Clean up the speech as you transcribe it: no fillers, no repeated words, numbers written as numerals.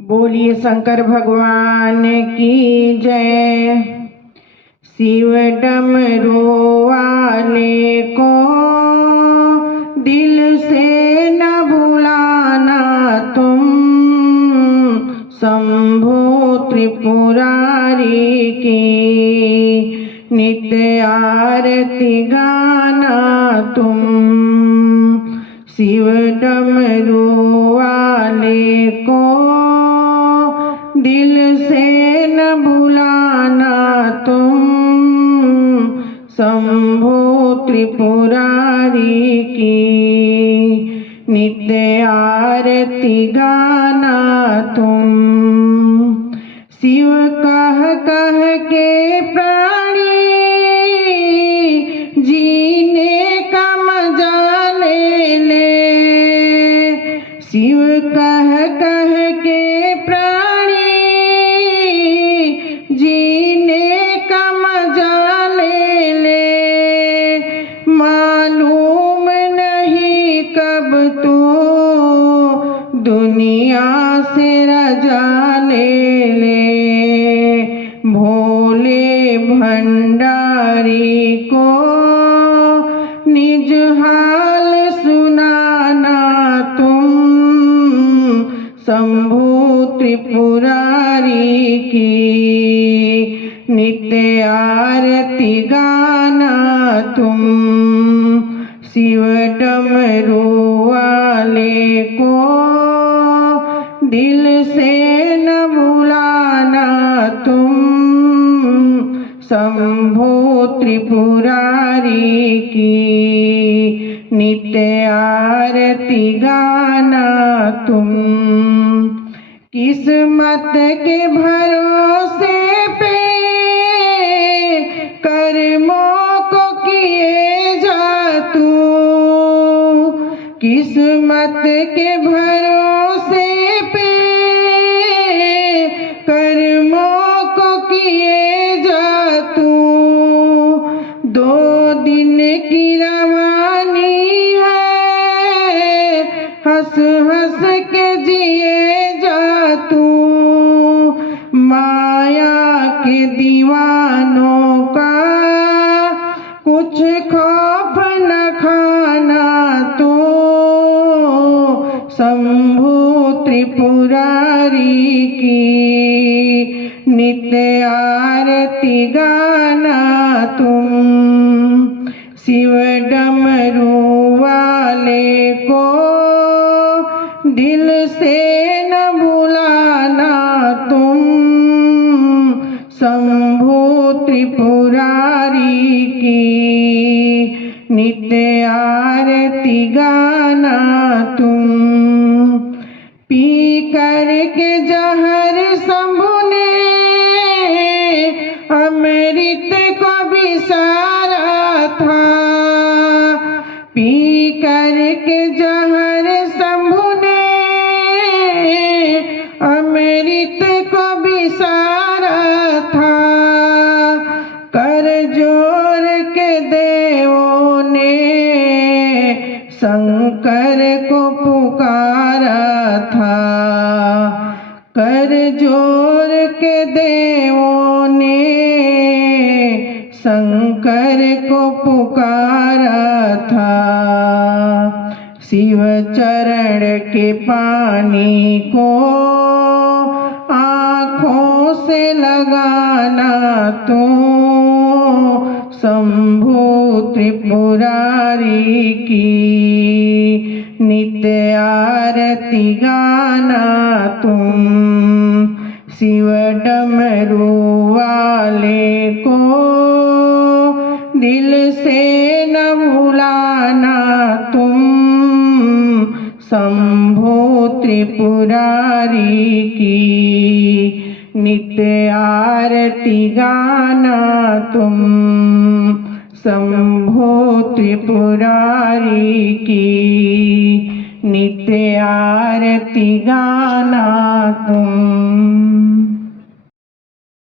बोलिए शंकर भगवान की जय। शिव डमरू वाले को दिल से न भुलाना तुम, शंभु त्रिपुरारी की नित्य आरती गाना तुम। शिव डमरू वाले को दिल से न भुलाना तुम, शंभु त्रिपुरारी की नित्य आरती गाना तुम। शिव कह कह के प्राणी जीने का मजा ले ले, शिव कह कह के प्राणी जीने का मजा ले ले, मालूम नहीं कब तो दुनिया से रजा ले ले। भोले भंडारी को निज हाल सुनाना तुम, शंभु त्रिपुरारी की नित्य आरती गाना तुम। शिव डमरू वाले को दिल से न भुलाना तुम, शंभु त्रिपुरारी की नित्य आरती गाना तुम। किस्मत के भरोसे पे कर्मों को किए जा तू, किस्मत के भरोसे पे कर्मों को किए जा तू। 2 दिन की रवानी है, हंस हंस के जिए जा तू। माया के दीवानों का कुछ खौफ न खाना तो, शंभु त्रिपुरारी की नित्य आरती गाना तुम। शिव डमरू वाले को दिल से न भुलाना तुम, शंभु त्रिपुरारी की नित्य आरती गाना तुम। पी कर के जहर शंभु ने अमृत को बिसारा था, पी कर के जहर शंभु ने अमृत को बिसारा था। कर जोर के देवों ने शंकर को पुकारा था, कर जोर के देवों ने शंकर को पुकारा था। शिव चरण के पानी को आँखों से लगाना तो, शंभु त्रिपुरारी की नित्य आरती गाना तुम। शिव डमरू वाले को दिल से न भुलाना तुम, शंभु त्रिपुरारी की नित्य आरती गाना तुम, शंभु त्रिपुरारी की नित्य आरती गाना तुम।